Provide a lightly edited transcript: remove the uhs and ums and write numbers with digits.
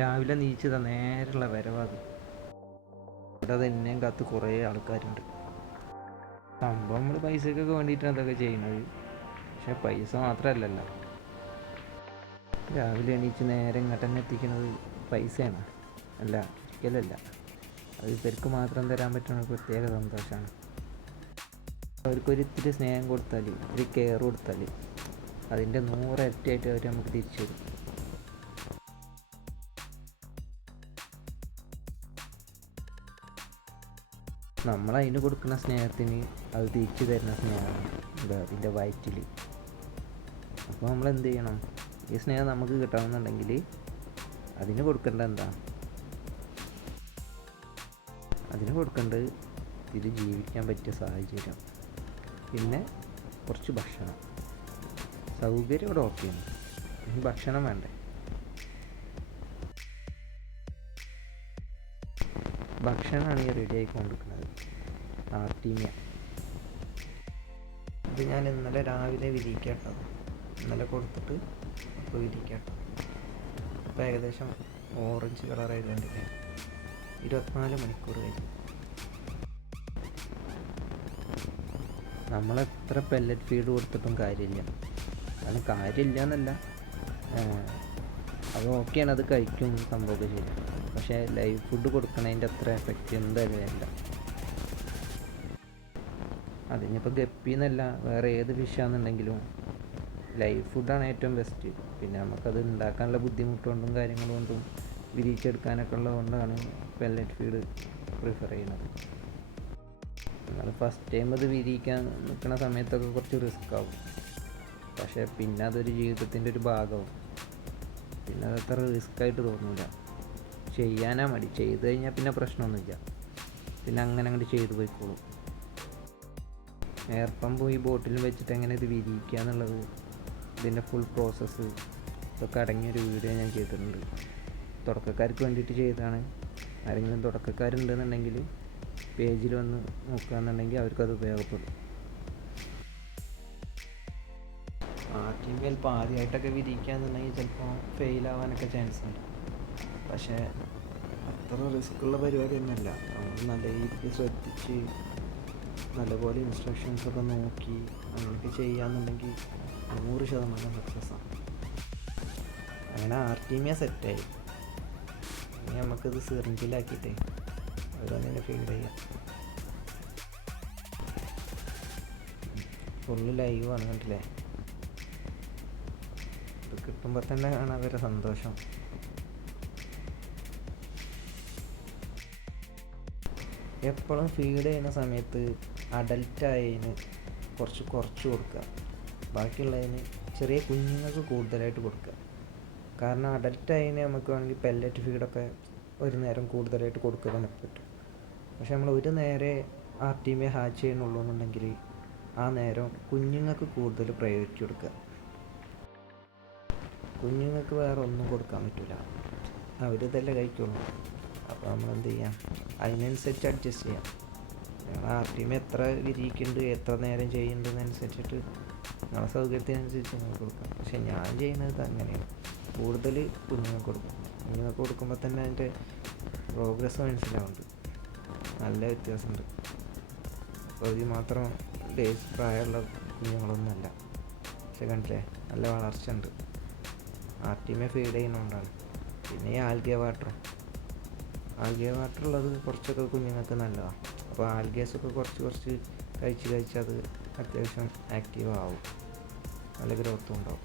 രാവിലെ നീച്ചതാ നേരെയുള്ള വരവാത്. ഇവിടെ തന്നെയും കാത്ത് കുറേ ആൾക്കാരുണ്ട്. സംഭവം നമ്മൾ പൈസക്കൊക്കെ വേണ്ടിയിട്ടാണ് അതൊക്കെ ചെയ്യുന്നത്. പക്ഷെ പൈസ മാത്രമല്ലല്ലോ, രാവിലെ എണീച്ച് നേരെ ഇങ്ങോട്ട് തന്നെ എത്തിക്കുന്നത് പൈസയാണ്. അല്ല, ഒരിക്കലല്ല. അത് ഇവർക്ക് മാത്രം തരാൻ പറ്റുന്ന ഒരു പ്രത്യേക സന്തോഷമാണ്. അവർക്കൊരിത്തിരി സ്നേഹം കൊടുത്താൽ, ഇത്തിരി കെയർ കൊടുത്താൽ അതിൻ്റെ 100 ഇരട്ടിയായിട്ട് അവർ നമുക്ക് തിരിച്ചു തരും. നമ്മളതിന് കൊടുക്കുന്ന സ്നേഹത്തിന് അത് തിരിച്ചു തരുന്ന സ്നേഹമാണ് അതിൻ്റെ വയറ്റിൽ. അപ്പോൾ നമ്മൾ എന്ത് ചെയ്യണം? ഈ സ്നേഹം നമുക്ക് കിട്ടണമെന്നുണ്ടെങ്കിൽ അതിന് കൊടുക്കേണ്ട എന്താ? അതിന് കൊടുക്കേണ്ടത് ഇത് ജീവിക്കാൻ പറ്റിയ സാഹചര്യം, പിന്നെ കുറച്ച് ഭക്ഷണം. സൗകര്യം ഇവിടെ ഓക്കെയാണ്, ഇനി ഭക്ഷണം വേണ്ടേ? ഭക്ഷണമാണ് ഈ റെഡി ആയിക്കൊണ്ടിരിക്കുന്നത്. ആർട്ടീമിയ ഇത് ഞാൻ ഇന്നലെ രാവിലെ വിരിയിക്കട്ടോ, ഇന്നലെ കൊടുത്തിട്ട് ഇപ്പോൾ വിരിയിക്കട്ടോ. ഇപ്പോൾ ഏകദേശം ഓറഞ്ച് കളറായി കണ്ടില്ലേ? 24 മണിക്കൂർ കഴിഞ്ഞു. നമ്മളെത്ര പെല്ലറ്റ് ഫീഡ് കൊടുത്തിട്ടും കാര്യമില്ല. അതിന് കാര്യമില്ല എന്നല്ല, അത് ഓക്കെയാണ്, അത് കഴിക്കും, സംഭവമൊക്കെ ശരി. പക്ഷേ ലൈവ് ഫുഡ് കൊടുക്കണതിൻ്റെ അത്ര എഫക്റ്റ് എന്തായാലും വരില്ല. അതിനിപ്പോൾ ഗപ്പി എന്നല്ല, വേറെ ഏത് ഫിഷാണെന്നുണ്ടെങ്കിലും ലൈവ് ഫുഡാണ് ഏറ്റവും ബെസ്റ്റ്. പിന്നെ നമുക്കത് ഉണ്ടാക്കാനുള്ള ബുദ്ധിമുട്ടുകൊണ്ടും കാര്യങ്ങൾ കൊണ്ടും വിരിയിച്ചെടുക്കാനൊക്കെ ഉള്ളതുകൊണ്ടാണ് പെല്ലറ്റ് ഫീഡ് പ്രിഫർ ചെയ്യുന്നത്. നമ്മൾ ഫസ്റ്റ് ടൈം അത് വിരിയിക്കാൻ നിൽക്കുന്ന സമയത്തൊക്കെ കുറച്ച് റിസ്ക് ആവും. പക്ഷേ പിന്നെ അതൊരു ജീവിതത്തിൻ്റെ ഒരു ഭാഗമാവും. പിന്നെ അതത്ര റിസ്ക് ആയിട്ട് തോന്നില്ല. ചെയ്യാനാ മടി. ചെയ്ത് കഴിഞ്ഞാൽ പിന്നെ പ്രശ്നമൊന്നുമില്ല, പിന്നെ അങ്ങനെ അങ്ങോട്ട് ചെയ്തു പോയിക്കോളും. എയർ പമ്പ് ഈ ബോട്ടിൽ വെച്ചിട്ട് എങ്ങനെ ഇത് വിരിയിക്കുക എന്നുള്ളത്, ഇതിൻ്റെ ഫുൾ പ്രോസസ്സ് ഇതൊക്കെ അടങ്ങിയൊരു വീഡിയോ ഞാൻ ചെയ്തിട്ടുണ്ട്. തുടക്കക്കാർക്ക് വേണ്ടിയിട്ട് ചെയ്തതാണ്. ആരെങ്കിലും തുടക്കക്കാരുണ്ടെന്നുണ്ടെങ്കിൽ പേജിൽ വന്ന് നോക്കുകയെന്നുണ്ടെങ്കിൽ അവർക്കത് ഉപയോഗപ്പെടും. ആദ്യം ചിലപ്പോൾ ആദ്യമായിട്ടൊക്കെ വിരിയിക്കുകയെന്നുണ്ടെങ്കിൽ ചിലപ്പോൾ ഫെയിലാവാനൊക്കെ ചാൻസ് ഉണ്ട്. പക്ഷേ അത്ര റിസ്ക്കുള്ള പരിപാടിയൊന്നുമല്ല. നമ്മൾ നല്ല രീതിക്ക് ശ്രദ്ധിച്ച് നല്ലപോലെ ഇൻസ്ട്രക്ഷൻസൊക്കെ നോക്കി അങ്ങനെയൊക്കെ ചെയ്യാമെന്നുണ്ടെങ്കിൽ 100% സക്സസ്സാണ്. അങ്ങനെ ആർട്ടീമിയ സെറ്റായി. ഇനി നമുക്കിത് സിറിഞ്ചിലാക്കിയിട്ടേ അവരങ്ങനെ ഫീഡ് ചെയ്യാം. ഫുള്ള് ലൈവാണ്, കണ്ടില്ലേ? ഇത് കിട്ടുമ്പോൾ തന്നെ കാണാൻ അവരുടെ സന്തോഷം. എപ്പോഴും ഫീഡ് ചെയ്യുന്ന സമയത്ത് അഡൽട്ടായതിന് കുറച്ച് കൊടുക്കുക, ബാക്കിയുള്ളതിന് ചെറിയ കുഞ്ഞുങ്ങൾക്ക് കൂടുതലായിട്ട് കൊടുക്കുക. കാരണം അഡൽട്ടായതിന് നമുക്ക് വേണമെങ്കിൽ പെല്ലറ്റ് ഫീഡൊക്കെ ഒരു നേരം കൂടുതലായിട്ട് കൊടുക്കാനൊക്കെ പറ്റും. പക്ഷെ നമ്മൾ ഒരു നേരെ ആർട്ടീമിയ ഹാച്ച് ചെയ്യുന്നുള്ളൂ എന്നുണ്ടെങ്കിൽ ആ നേരം കുഞ്ഞുങ്ങൾക്ക് കൂടുതൽ പ്രയോറിറ്റി കൊടുക്കുക. കുഞ്ഞുങ്ങൾക്ക് വേറെ ഒന്നും കൊടുക്കാൻ പറ്റില്ല, അവരിതല്ലേ കഴിക്കുള്ളൂ. അപ്പോൾ നമ്മൾ എന്ത് ചെയ്യാം? അതിനനുസരിച്ച് അഡ്ജസ്റ്റ് ചെയ്യാം. ഞങ്ങൾ ആർട്ടീമിയ എത്ര വിരിയിക്കുന്നുണ്ട്, എത്ര നേരം ചെയ്യുന്നതെന്നനുസരിച്ചിട്ട് നിങ്ങളെ സൗകര്യത്തിനനുസരിച്ച് നിങ്ങൾക്ക് കൊടുക്കാം. പക്ഷെ ഞാൻ ചെയ്യുന്നത് അങ്ങനെയാണ്, കൂടുതൽ കുഞ്ഞുങ്ങൾക്ക് കൊടുക്കും. കുഞ്ഞുങ്ങൾക്ക് കൊടുക്കുമ്പോൾ തന്നെ അതിൻ്റെ പ്രോഗ്രസ് മനസ്സിലാവുന്നുണ്ട്, നല്ല വ്യത്യാസമുണ്ട്. പകുതി മാത്രം ഡേയ്സ് പ്രായമുള്ള കുഞ്ഞുങ്ങളൊന്നുമല്ല, പക്ഷെ കണ്ടില്ലേ നല്ല വളർച്ച ഉണ്ട്. ആർട്ടീമിയ ഫീഡ് ചെയ്യുന്നതുകൊണ്ടാണ്. പിന്നെ ഈ ആൽഗേ വാട്ടർ ഉള്ളത് കുറച്ചൊക്കെ കുഞ്ഞുങ്ങൾക്ക് നല്ലതാണ്. അപ്പോൾ ആൽഗേസൊക്കെ കുറച്ച് കഴിച്ച് അത് അത്യാവശ്യം ആക്റ്റീവ് ആവും, നല്ല ഗ്രോത്തും ഉണ്ടാവും.